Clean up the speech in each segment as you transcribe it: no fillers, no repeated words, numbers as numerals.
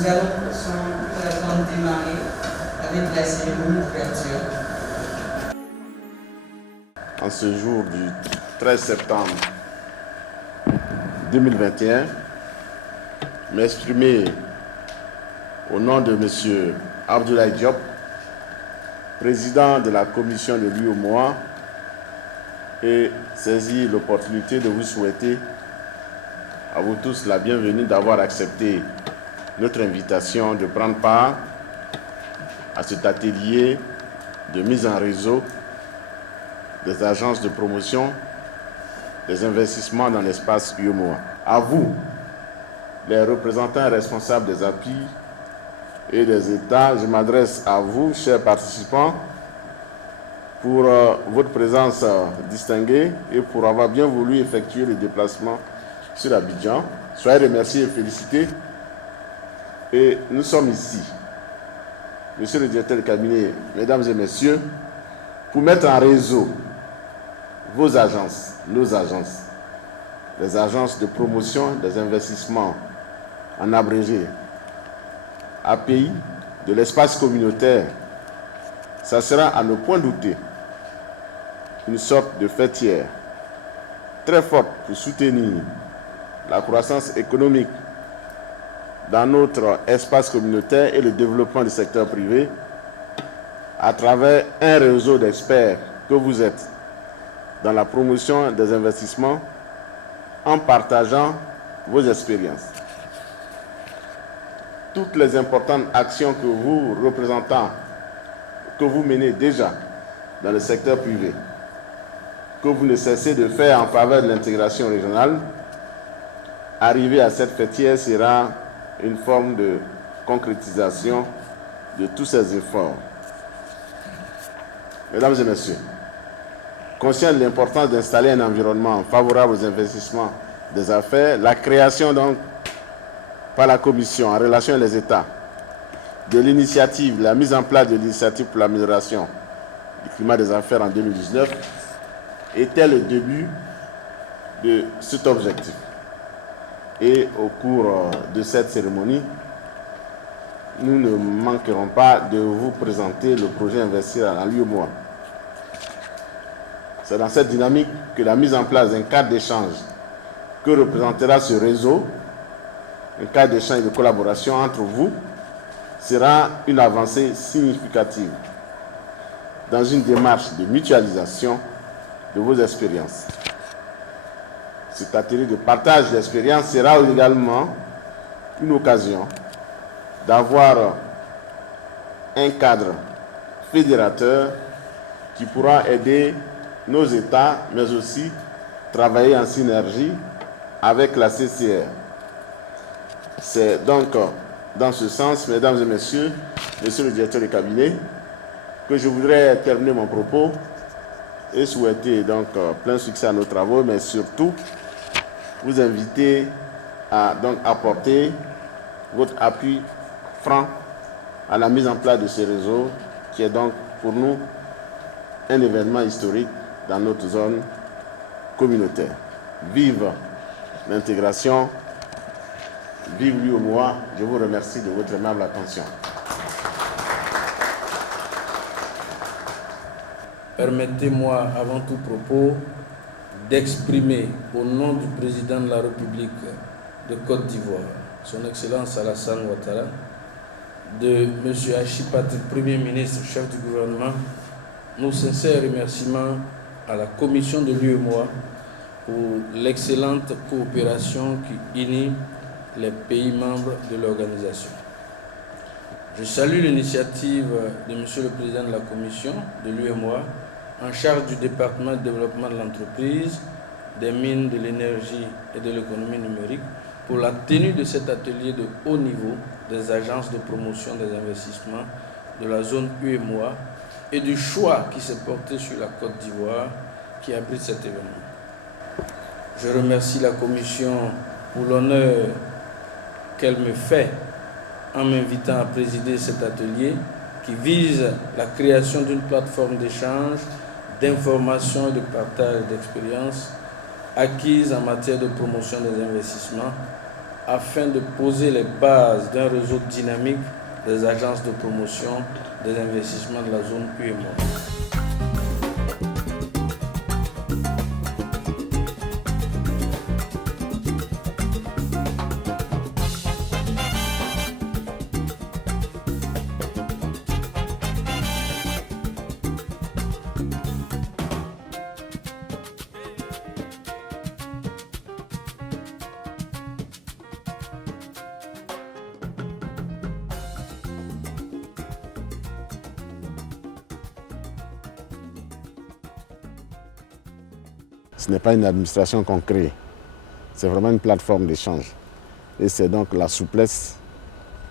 Nous allons sans plus attendre démarrer avec la cérémonie d'ouverture. En ce jour du 13 septembre 2021, m'exprimer au nom de M. Abdoulaye Diop, président de la commission de l'UEMOA, et saisir l'opportunité de vous souhaiter à vous tous la bienvenue d'avoir accepté notre invitation de prendre part à cet atelier de mise en réseau des agences de promotion des investissements dans l'espace UEMOA. À vous, les représentants responsables des API et des États, je m'adresse à vous, chers participants, pour votre présence distinguée et pour avoir bien voulu effectuer le déplacement sur Abidjan. Soyez remerciés et félicités. Et nous sommes ici, Monsieur le directeur de cabinet, Mesdames et Messieurs, pour mettre en réseau vos agences, nos agences, les agences de promotion des investissements en abrégé, API, de l'espace communautaire. Ça sera à ne point douter une sorte de fêtière très forte pour soutenir la croissance économique dans notre espace communautaire et le développement du secteur privé à travers un réseau d'experts que vous êtes dans la promotion des investissements en partageant vos expériences. Toutes les importantes actions que vous représentants, que vous menez déjà dans le secteur privé, que vous ne cessez de faire en faveur de l'intégration régionale, arriver à cette fêtière sera une forme de concrétisation de tous ces efforts. Mesdames et messieurs, conscient de l'importance d'installer un environnement favorable aux investissements des affaires, la création donc par la Commission en relation avec les États de l'initiative, la mise en place de l'initiative pour l'amélioration du climat des affaires en 2019 était le début de cet objectif. Et au cours de cette cérémonie, nous ne manquerons pas de vous présenter le projet Investir en l'UEMOA. C'est dans cette dynamique que la mise en place d'un cadre d'échange que représentera ce réseau, un cadre d'échange et de collaboration entre vous, sera une avancée significative dans une démarche de mutualisation de vos expériences. Cet atelier de partage d'expériences sera également une occasion d'avoir un cadre fédérateur qui pourra aider nos États, mais aussi travailler en synergie avec la CCR. C'est donc dans ce sens, mesdames et messieurs, monsieur le directeur de cabinet, que je voudrais terminer mon propos et souhaiter donc plein succès à nos travaux, mais surtout vous inviter à donc apporter votre appui franc à la mise en place de ce réseau qui est donc pour nous un événement historique dans notre zone communautaire. Vive l'intégration, vive l'UEMOA. Je vous remercie de votre aimable attention. Permettez-moi, avant tout propos, d'exprimer au nom du président de la République de Côte d'Ivoire, son Excellence Alassane Ouattara, de M. Hachi Patrick, Premier ministre, chef du gouvernement, nos sincères remerciements à la commission de l'UEMOA pour l'excellente coopération qui unit les pays membres de l'organisation. Je salue l'initiative de M. le Président de la Commission de l'UEMOA en charge du département de développement de l'entreprise, des mines, de l'énergie et de l'économie numérique pour la tenue de cet atelier de haut niveau des agences de promotion des investissements de la zone UEMOA et du choix qui s'est porté sur la Côte d'Ivoire qui abrite cet événement. Je remercie la Commission pour l'honneur qu'elle me fait en m'invitant à présider cet atelier qui vise la création d'une plateforme d'échange, d'information et de partage d'expériences acquises en matière de promotion des investissements afin de poser les bases d'un réseau dynamique des agences de promotion des investissements de la zone UEMOA. Ce n'est pas une administration qu'on crée, c'est vraiment une plateforme d'échange. Et c'est donc la souplesse,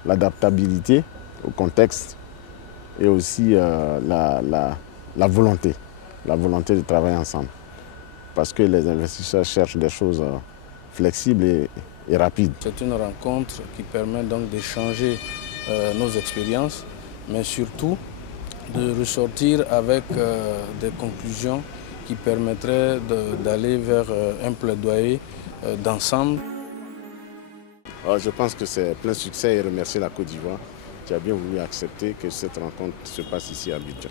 l'adaptabilité au contexte et aussi la volonté de travailler ensemble. Parce que les investisseurs cherchent des choses flexibles et rapides. C'est une rencontre qui permet donc d'échanger nos expériences, mais surtout de ressortir avec des conclusions qui permettraient d'aller vers un plaidoyer d'ensemble. Je pense que c'est plein succès et remercier la Côte d'Ivoire qui a bien voulu accepter que cette rencontre se passe ici à Abidjan.